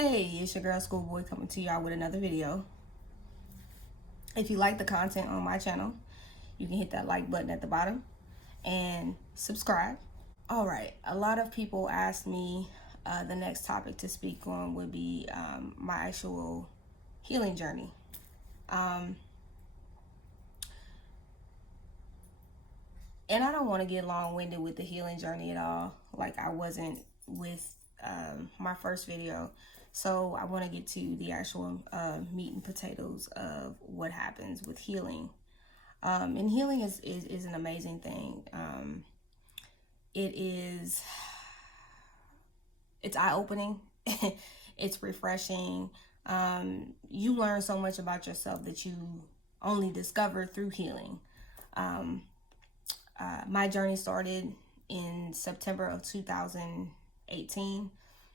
Hey, it's your girl Schoolboy coming to y'all with another video. If you like the content on my channel, you can hit that like button at the bottom and subscribe. All right, a lot of people asked me the next topic to speak on would be my actual healing journey. And I don't want to get long-winded with the healing journey at all, like I wasn't with my first video. So I want to get to the actual meat and potatoes of what happens with healing. And healing is an amazing thing. It's eye-opening. It's refreshing. You learn so much about yourself that you only discover through healing. My journey started in September of 2018.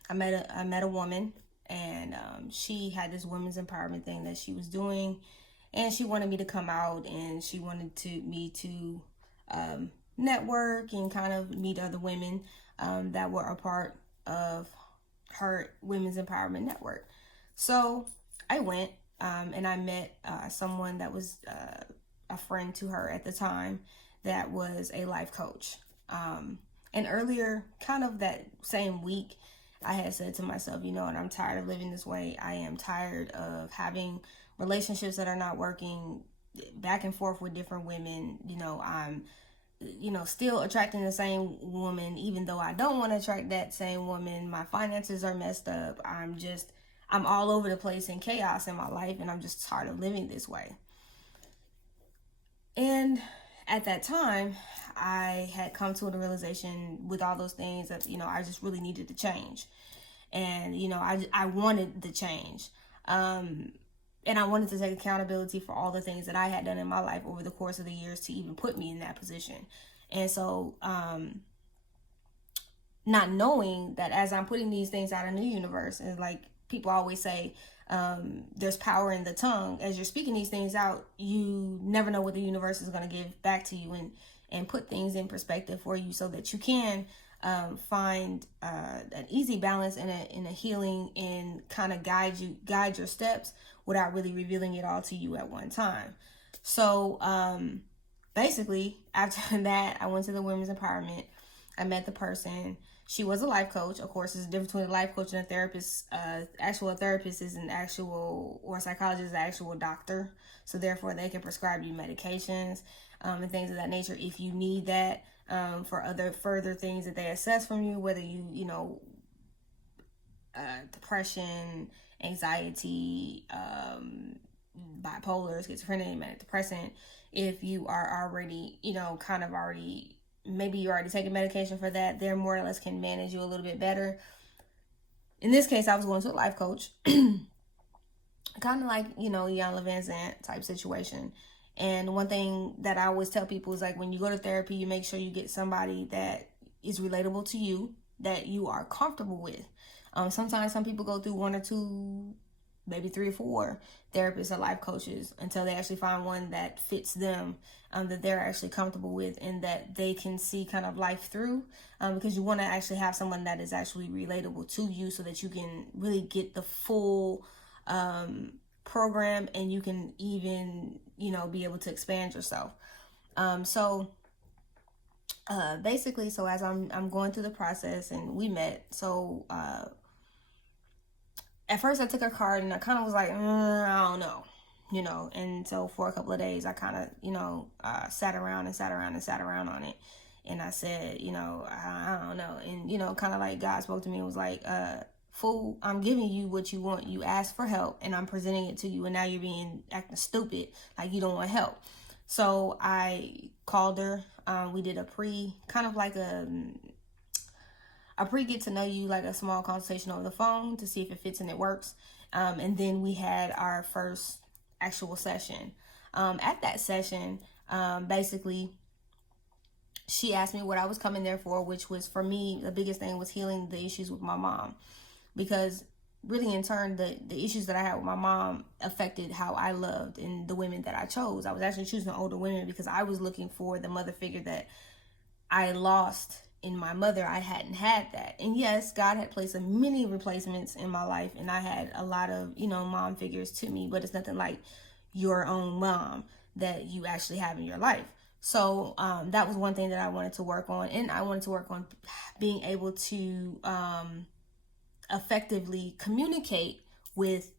I met a woman, and she had this women's empowerment thing that she was doing, and she wanted me to come out, and she wanted me to network and kind of meet other women that were a part of her women's empowerment network. So I went, and I met someone that was a friend to her at the time that was a life coach. And earlier, kind of that same week, I had said to myself, and I'm tired of living this way. I am tired of having relationships that are not working, back and forth with different women. I'm, still attracting the same woman, even though I don't want to attract that same woman. My finances are messed up. I'm all over the place in chaos in my life, and I'm just tired of living this way. And at that time, I had come to the realization with all those things that, I just really needed to change. And, I wanted the change. And I wanted to take accountability for all the things that I had done in my life over the course of the years to even put me in that position. And so, not knowing that as I'm putting these things out in the universe, and like people always say, there's power in the tongue. As you're speaking these things out, you never know what the universe is going to give back to you and put things in perspective for you so that you can find an easy balance in a healing and kind of guide your steps without really revealing it all to you at one time. So basically, after that, I went to the women's empowerment. I met the person. She was a life coach. Of course, there's a difference between a life coach and a therapist. A therapist is or a psychologist is an actual doctor. So therefore, they can prescribe you medications and things of that nature if you need that for further things that they assess from you, whether depression, anxiety, bipolar, schizophrenia, manic depressant. If you are already, maybe you're already taking medication for that, they're more or less can manage you a little bit better. In this case, I was going to a life coach, kind of like, Jan Van Zant type situation. And one thing that I always tell people is like, when you go to therapy, you make sure you get somebody that is relatable to you, that you are comfortable with. Sometimes some people go through 1 or 2, maybe 3 or 4 therapists or life coaches until they actually find one that fits them, that they're actually comfortable with and that they can see kind of life through, because you want to actually have someone that is actually relatable to you so that you can really get the full program and you can even, be able to expand yourself. Basically, so as I'm going through the process and we met, so at first I took her card and I kind of was like, I don't know, and so for a couple of days I kind of, sat around on it. And I said, I don't know. And, kind of like God spoke to me and was like, fool, I'm giving you what you want. You asked for help and I'm presenting it to you. And now you're acting stupid. Like you don't want help. So I called her. We did a get to know you, like a small consultation over the phone to see if it fits and it works. And then we had our first actual session. At that session, basically, she asked me what I was coming there for, which was, for me, the biggest thing was healing the issues with my mom. Because really, in turn, the issues that I had with my mom affected how I loved and the women that I chose. I was actually choosing older women because I was looking for the mother figure that I lost in my mother, I hadn't had that. And yes, God had placed many replacements in my life, and I had a lot of, mom figures to me, but it's nothing like your own mom that you actually have in your life. So that was one thing that I wanted to work on, and I wanted to work on being able to effectively communicate with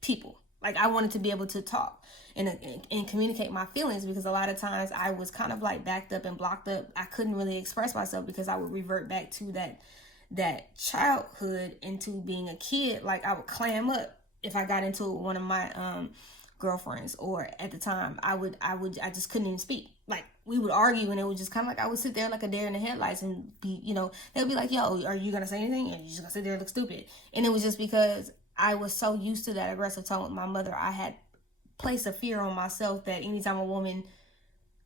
people. Like, I wanted to be able to talk and communicate my feelings, because a lot of times I was kind of like backed up and blocked up. I couldn't really express myself because I would revert back to that childhood, into being a kid. Like, I would clam up if I got into it with one of my girlfriends, or at the time I just couldn't even speak. Like, we would argue, and it was just kind of like I would sit there like a deer in the headlights and be, they'd be like, yo, are you gonna say anything, or you just gonna sit there and look stupid? And it was just because I was so used to that aggressive tone with my mother. I had placed a fear on myself that anytime a woman,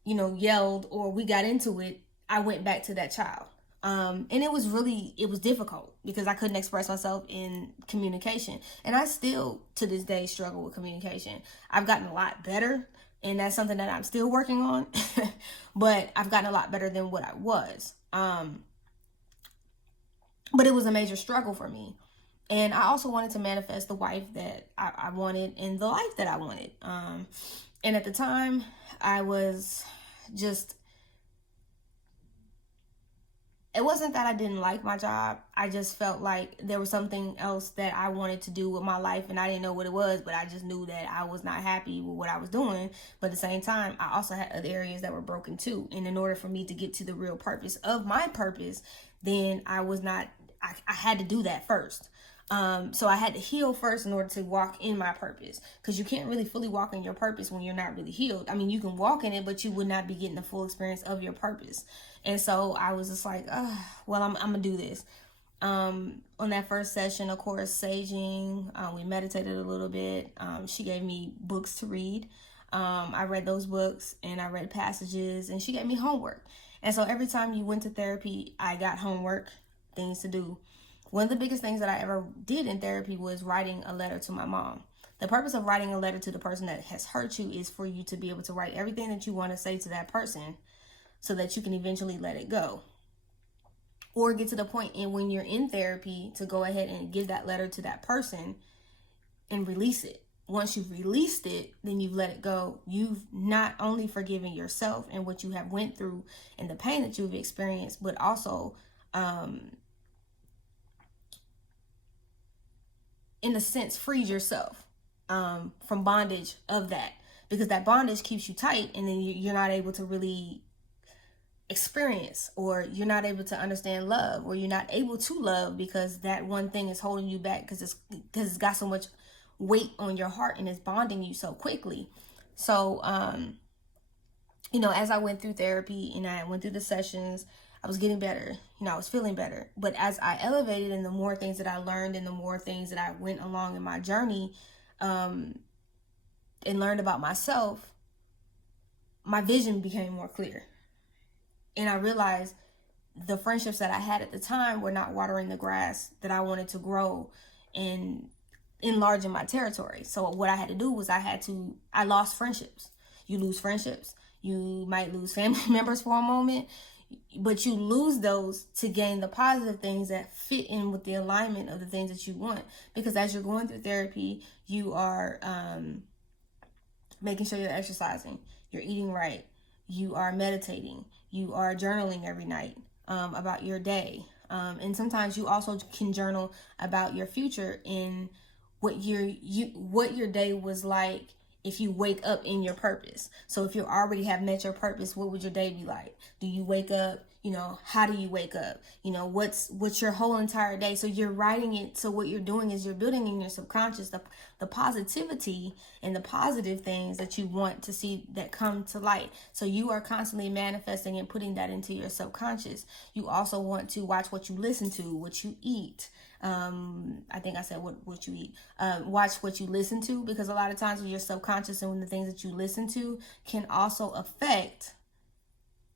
yelled or we got into it, I went back to that child. And it was difficult because I couldn't express myself in communication. And I still, to this day, struggle with communication. I've gotten a lot better, and that's something that I'm still working on. But I've gotten a lot better than what I was. But it was a major struggle for me. And I also wanted to manifest the wife that I wanted and the life that I wanted. And at the time, I was just... It wasn't that I didn't like my job. I just felt like there was something else that I wanted to do with my life, and I didn't know what it was, but I just knew that I was not happy with what I was doing. But at the same time, I also had other areas that were broken too. And in order for me to get to the real purpose of my purpose, then I had to do that first. So I had to heal first in order to walk in my purpose, because you can't really fully walk in your purpose when you're not really healed. I mean, you can walk in it, but you would not be getting the full experience of your purpose. And so I was just like, well, I'm gonna do this. On that first session, of course, saging, we meditated a little bit. She gave me books to read. I read those books, and I read passages, and she gave me homework. And so every time you went to therapy, I got homework, things to do. One of the biggest things that I ever did in therapy was writing a letter to my mom. The purpose of writing a letter to the person that has hurt you is for you to be able to write everything that you want to say to that person, so that you can eventually let it go. Or get to the point in when you're in therapy to go ahead and give that letter to that person and release it. Once you've released it, then you've let it go. You've not only forgiven yourself and what you have went through and the pain that you've experienced, but also in a sense freed yourself from bondage of that, because that bondage keeps you tight, and then you're not able to really experience, or you're not able to understand love, or you're not able to love because that one thing is holding you back, because it's got so much weight on your heart and it's bonding you so quickly. So as I went through therapy and I went through the sessions, I was getting better. I was feeling better. But as I elevated, and the more things that I learned and the more things that I went along in my journey and learned about myself, my vision became more clear. And I realized the friendships that I had at the time were not watering the grass that I wanted to grow and enlarge in my territory. So what I had to do was I lost friendships. You lose friendships. You might lose family members for a moment, but you lose those to gain the positive things that fit in with the alignment of the things that you want. Because as you're going through therapy, you are making sure you're exercising, you're eating right, you are meditating, you are journaling every night about your day. And sometimes you also can journal about your future in what your day was like if you wake up in your purpose. So if you already have met your purpose, what would your day be like? Do you wake up? How do you wake up? What's your whole entire day? So you're writing it. So what you're doing is you're building in your subconscious the positivity and the positive things that you want to see that come to light. So you are constantly manifesting and putting that into your subconscious. You also want to watch what you listen to, what you eat. I think I said what you eat. Watch what you listen to, because a lot of times with your subconscious and when the things that you listen to can also affect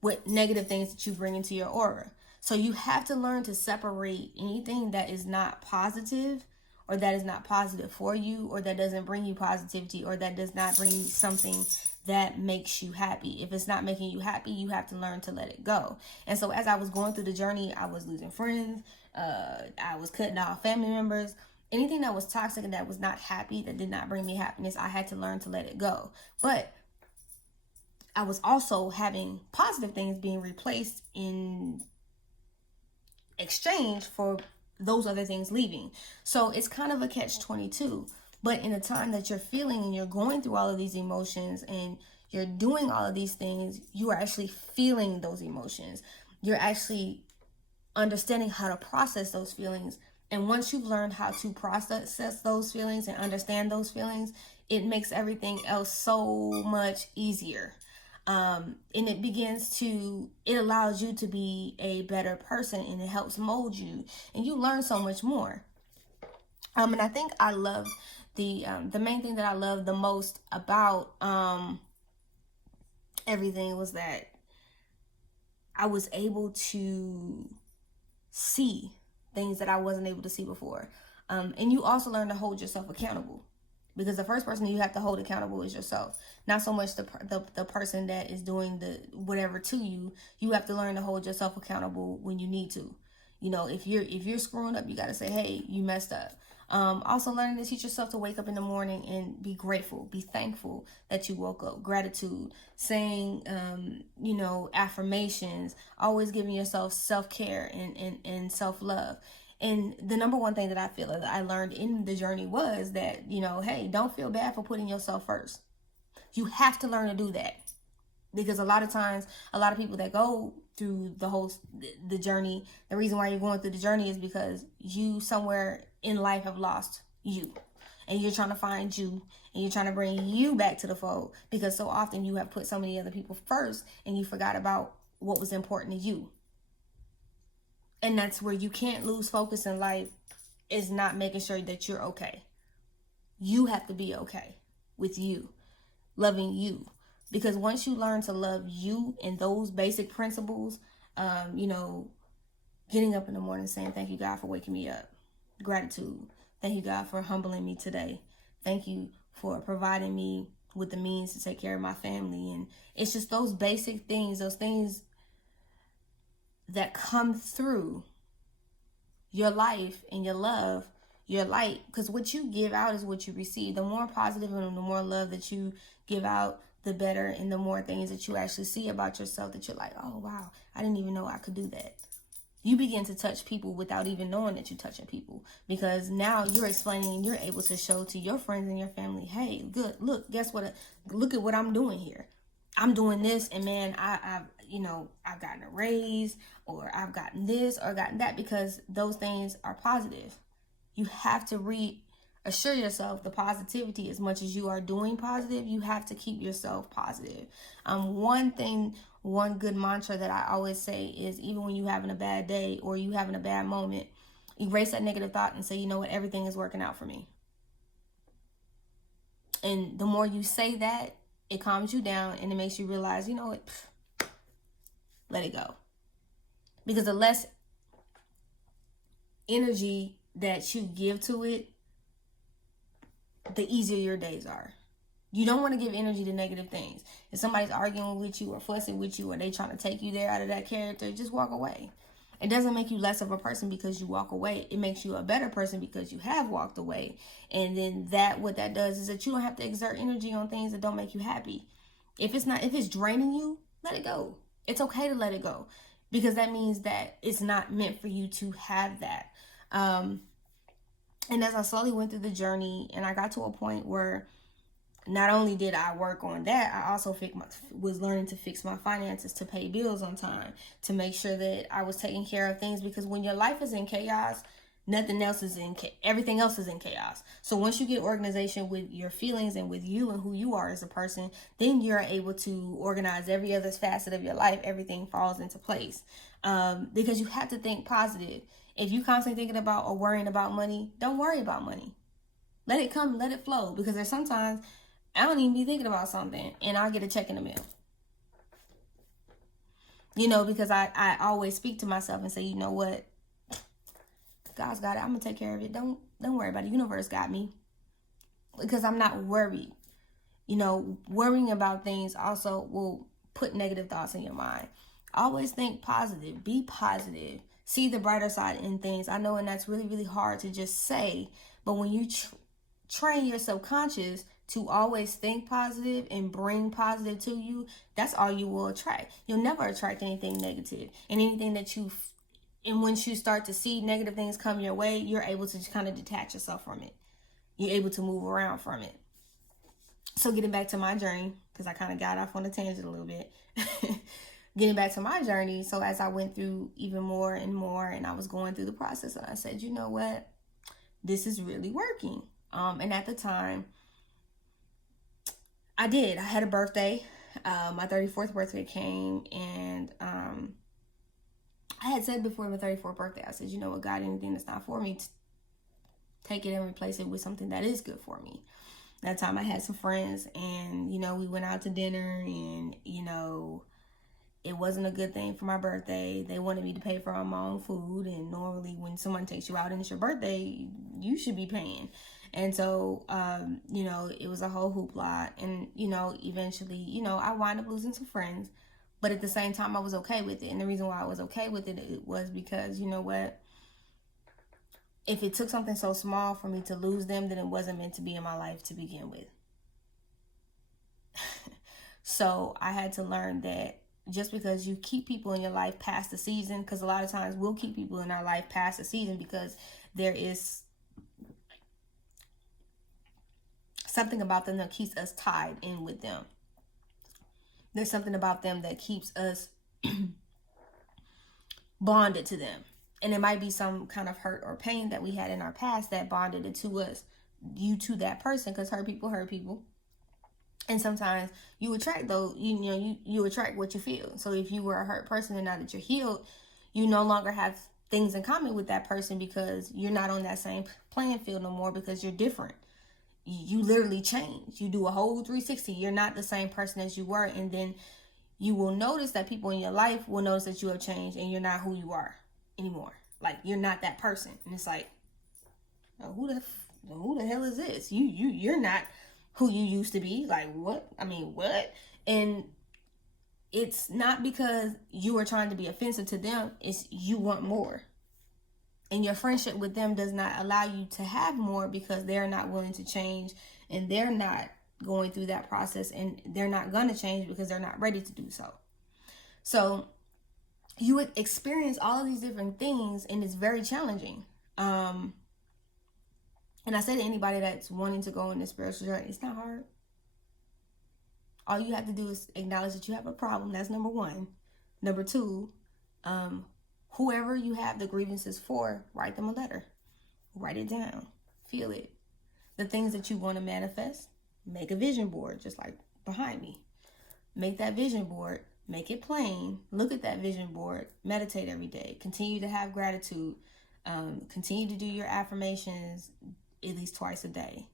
what negative things that you bring into your aura. So you have to learn to separate anything that is not positive or that is not positive for you, or that doesn't bring you positivity, or that does not bring you something that makes you happy. If it's not making you happy, you have to learn to let it go. And so as I was going through the journey, I was losing friends. I was cutting off family members. Anything that was toxic and that was not happy, that did not bring me happiness, I had to learn to let it go. But I was also having positive things being replaced in exchange for those other things leaving. So it's kind of a catch-22. But in the time that you're feeling and you're going through all of these emotions and you're doing all of these things, you are actually feeling those emotions. You're actually understanding how to process those feelings. And once you've learned how to process those feelings and understand those feelings, it makes everything else so much easier. And it allows you to be a better person, and it helps mold you, and you learn so much more. And I think I love the main thing that I love the most about everything was that I was able to see things that I wasn't able to see before. And you also learn to hold yourself accountable, because the first person you have to hold accountable is yourself, not so much the person that is doing the whatever to you. You have to learn to hold yourself accountable when you need to. You know, if you're screwing up, you got to say, hey, you messed up. Also learning to teach yourself to wake up in the morning and be grateful, be thankful that you woke up, gratitude, saying, affirmations, always giving yourself self-care and self-love. And the number one thing that I feel that I learned in the journey was that, hey, don't feel bad for putting yourself first. You have to learn to do that. Because a lot of times, a lot of people that go through the journey, the reason why you're going through the journey is because you somewhere in life have lost you. And you're trying to find you, and you're trying to bring you back to the fold, because so often you have put so many other people first and you forgot about what was important to you. And that's where you can't lose focus in life, is not making sure that you're okay. You have to be okay with you, loving you. Because once you learn to love you and those basic principles, getting up in the morning saying, thank you, God, for waking me up. Gratitude. Thank you, God, for humbling me today. Thank you for providing me with the means to take care of my family. And it's just those basic things, those things that come through your life and your love, your light. Because what you give out is what you receive. The more positive and the more love that you give out, the better, and the more things that you actually see about yourself that you're like, oh, wow, I didn't even know I could do that. You begin to touch people without even knowing that you're touching people, because now you're explaining and you're able to show to your friends and your family, hey, good, look, guess what? Look at what I'm doing here. I'm doing this, and man, I've gotten a raise, or I've gotten this or gotten that, because those things are positive. You have to reassure yourself the positivity. As much as you are doing positive, you have to keep yourself positive. One good mantra that I always say is, even when you're having a bad day or you having a bad moment, erase that negative thought and say, you know what, everything is working out for me. And the more you say that, it calms you down and it makes you realize, you know what, let it go. Because the less energy that you give to it, the easier your days are. You don't want to give energy to negative things. If somebody's arguing with you or fussing with you, or they trying to take you there out of that character, just walk away. It doesn't make you less of a person because you walk away. It makes you a better person because you have walked away. And then what that does is that you don't have to exert energy on things that don't make you happy. If it's draining you, let it go. It's okay to let it go, because that means that it's not meant for you to have that. And as I slowly went through the journey, and I got to a point where not only did I work on that, I also was learning to fix my finances, to pay bills on time, to make sure that I was taking care of things. Because when your life is in chaos, everything else is in chaos. So once you get organization with your feelings and with you and who you are as a person, then you're able to organize every other facet of your life. Everything falls into place, because you have to think positive. If you constantly thinking about or worrying about money, don't worry about money. Let it come, let it flow. Because there's sometimes I don't even be thinking about something and I'll get a check in the mail. Because I always speak to myself and say, you know what? God's got it. I'm gonna take care of it. Don't worry about it. The universe got me, because I'm not worried. Worrying about things also will put negative thoughts in your mind. Always think positive. Be positive. See the brighter side in things. I know, and that's really, really hard to just say. But when you train your subconscious to always think positive and bring positive to you, that's all you will attract. You'll never attract anything negative. And anything that and once you start to see negative things come your way, you're able to kind of detach yourself from it. You're able to move around from it. So getting back to my journey, because I kind of got off on a tangent a little bit. Getting back to my journey, so as I went through even more and more, and I was going through the process, and I said, you know what? This is really working. And at the time, I had a birthday. My 34th birthday came, and I had said before my 34th birthday, I said, you know what, God, anything that's not for me, take it and replace it with something that is good for me. That time I had some friends, and, we went out to dinner, and, it wasn't a good thing for my birthday. They wanted me to pay for all my own food, and normally when someone takes you out and it's your birthday, you should be paying. And so, it was a whole hoopla, and, eventually, I wound up losing some friends, but at the same time, I was okay with it. And the reason why I was okay with it was because, you know what? If it took something so small for me to lose them, then it wasn't meant to be in my life to begin with. So I had to learn that just because you keep people in your life past the season, because a lot of times we'll keep people in our life past the season because there is something about them that keeps us tied in with them. There's something about them that keeps us bonded to them. And it might be some kind of hurt or pain that we had in our past that bonded it to us, you to that person, because hurt people. And sometimes you attract those, you attract what you feel. So if you were a hurt person and now that you're healed, you no longer have things in common with that person because you're not on that same playing field no more, because you're different. You literally change. You do a whole 360. You're not the same person as you were. And then you will notice that people in your life will notice that you have changed and you're not who you are anymore. Like, you're not that person. And it's like, oh, who the hell is this? You're not who you used to be. Like, what? I mean, what? And it's not because you are trying to be offensive to them. It's you want more. And your friendship with them does not allow you to have more because they're not willing to change, and they're not going through that process, and they're not going to change because they're not ready to do so. So you would experience all of these different things, and it's very challenging. And I say to anybody that's wanting to go on this spiritual journey, it's not hard. All you have to do is acknowledge that you have a problem. That's number one. Number two, whoever you have the grievances for, write them a letter. Write it down. Feel it. The things that you want to manifest, make a vision board, just like behind me. Make that vision board. Make it plain. Look at that vision board. Meditate every day. Continue to have gratitude. Continue to do your affirmations at least twice a day.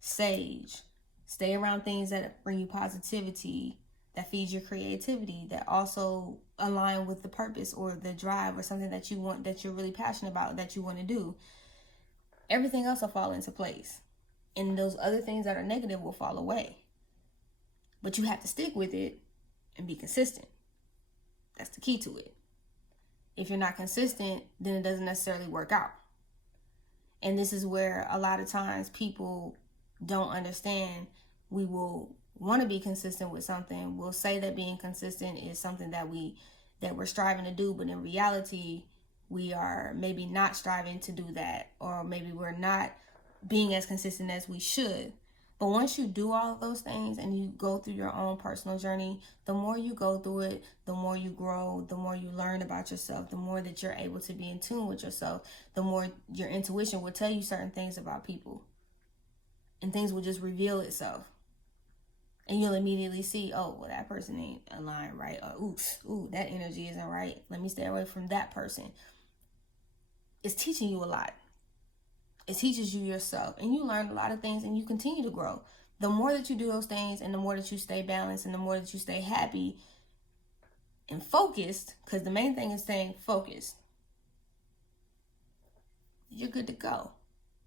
Sage. Stay around things that bring you positivity, that feeds your creativity, that also align with the purpose or the drive or something that you want, that you're really passionate about, that you want to do. Everything else will fall into place. And those other things that are negative will fall away. But you have to stick with it and be consistent. That's the key to it. If you're not consistent, then it doesn't necessarily work out. And this is where a lot of times people don't understand. We will want to be consistent with something. We'll say that being consistent is something that we're striving to do, but in reality, we are maybe not striving to do that, or maybe we're not being as consistent as we should. But once you do all of those things and you go through your own personal journey, the more you go through it, the more you grow, the more you learn about yourself, the more that you're able to be in tune with yourself, the more your intuition will tell you certain things about people. And things will just reveal itself. And you'll immediately see, oh, well, that person ain't aligned right. Or, ooh, that energy isn't right. Let me stay away from that person. It's teaching you a lot. It teaches you yourself. And you learn a lot of things and you continue to grow. The more that you do those things and the more that you stay balanced and the more that you stay happy and focused, because the main thing is staying focused. you're good to go.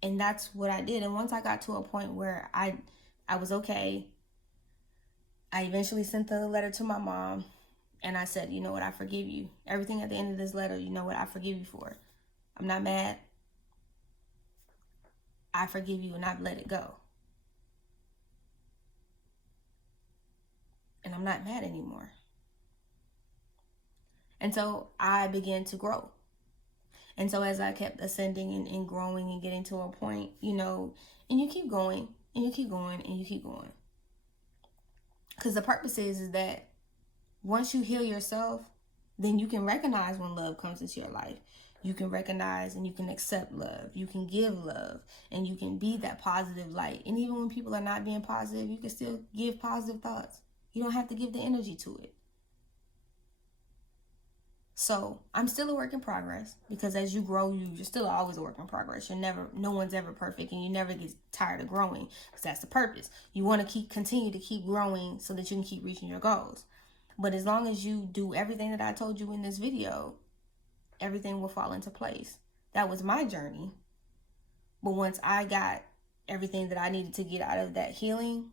And that's what I did. And once I got to a point where I was okay, I eventually sent the letter to my mom, and I said, you know what, I forgive you. Everything at the end of this letter, you know what, I forgive you for. I'm not mad. I forgive you, and I've let it go. And I'm not mad anymore. And so I began to grow. And so as I kept ascending and growing and getting to a point, and you keep going, and you keep going, and you keep going. Because the purpose is that once you heal yourself, then you can recognize when love comes into your life. You can recognize and you can accept love. You can give love, and you can be that positive light. And even when people are not being positive, you can still give positive thoughts. You don't have to give the energy to it. So I'm still a work in progress, because as you grow, you're still always a work in progress. No one's ever perfect, and you never get tired of growing, because that's the purpose. You want to continue to keep growing so that you can keep reaching your goals. But as long as you do everything that I told you in this video, everything will fall into place. That was my journey. But once I got everything that I needed to get out of that healing,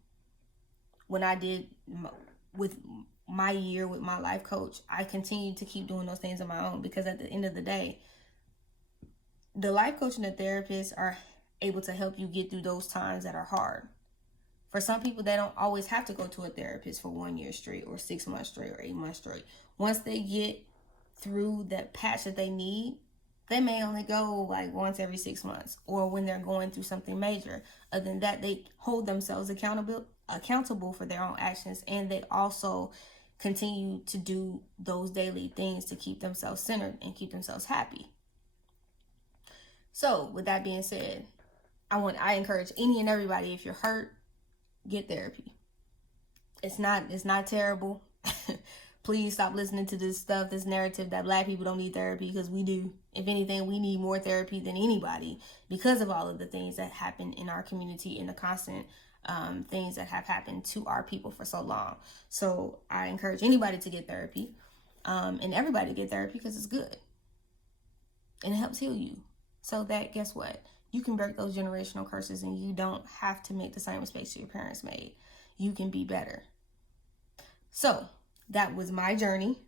when I did with my year with my life coach, I continued to keep doing those things on my own, because at the end of the day, the life coach and the therapist are able to help you get through those times that are hard. For some people, they don't always have to go to a therapist for 1 year straight, or 6 months straight, or 8 months straight. Once they get through that patch that they need, they may only go like once every 6 months, or when they're going through something major. Other than that, they hold themselves accountable for their own actions, and they also continue to do those daily things to keep themselves centered and keep themselves happy. So with that being said, I encourage any and everybody, if you're hurt, get therapy. It's not terrible. Please stop listening to this stuff, this narrative that Black people don't need therapy, because we do. If anything, we need more therapy than anybody, because of all of the things that happen in our community and the constant things that have happened to our people for so long. So I encourage anybody to get therapy, and everybody to get therapy, because it's good. And it helps heal you. So that, guess what? You can break those generational curses, and you don't have to make the same mistakes your parents made. You can be better. So that was my journey.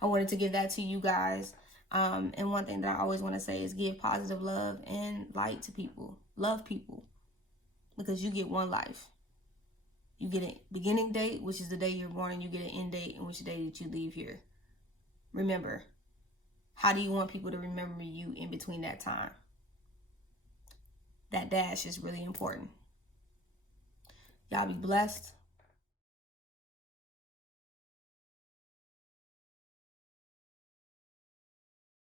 I wanted to give that to you guys. And one thing that I always want to say is give positive love and light to people. Love people. Because you get one life. You get a beginning date, which is the day you're born, and you get an end date, in which day that you leave here. Remember, how do you want people to remember you in between that time? That dash is really important. Y'all be blessed.